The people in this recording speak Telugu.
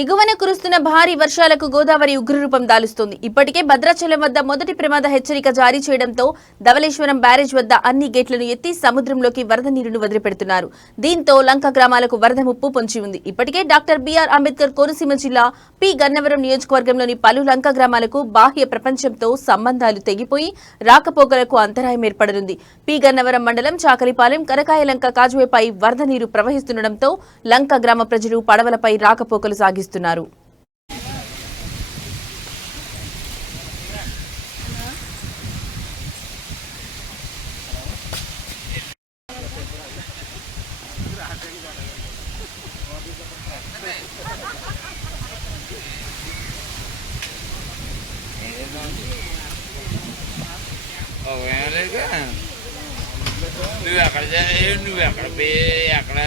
ఎగువన కురుస్తున్న భారీ వర్షాలకు గోదావరి ఉగ్రరూపం దాలుస్తోంది. ఇప్పటికే భద్రాచలం వద్ద మొదటి ప్రమాద హెచ్చరిక జారీ చేయడంతో ధవళేశ్వరం బ్యారేజ్ వద్ద అన్ని గేట్లను ఎత్తి సముద్రంలోకి వరద నీరును వదిలిపెడుతున్నారు. దీంతో లంక గ్రామాలకు వరద ముప్పు పొంచి ఉంది. ఇప్పటికే డాక్టర్ బిఆర్ అంబేద్కర్ కోనసీమ జిల్లా పి గన్నవరం నియోజకవర్గంలోని పలు లంక గ్రామాలకు బాహ్య ప్రపంచంతో సంబంధాలు తెగిపోయి రాకపోకలకు అంతరాయం ఏర్పడనుంది. పి గన్నవరం మండలం చాకలిపాలెం కరకాయలంక కాజువేపై వరద నీరు ప్రవహిస్తుండటంతో లంక గ్రామ ప్రజలు పడవలపై రాకపోకలు సాగిస్తున్నారు. నువ్వు ఎక్కడ ఎక్కడ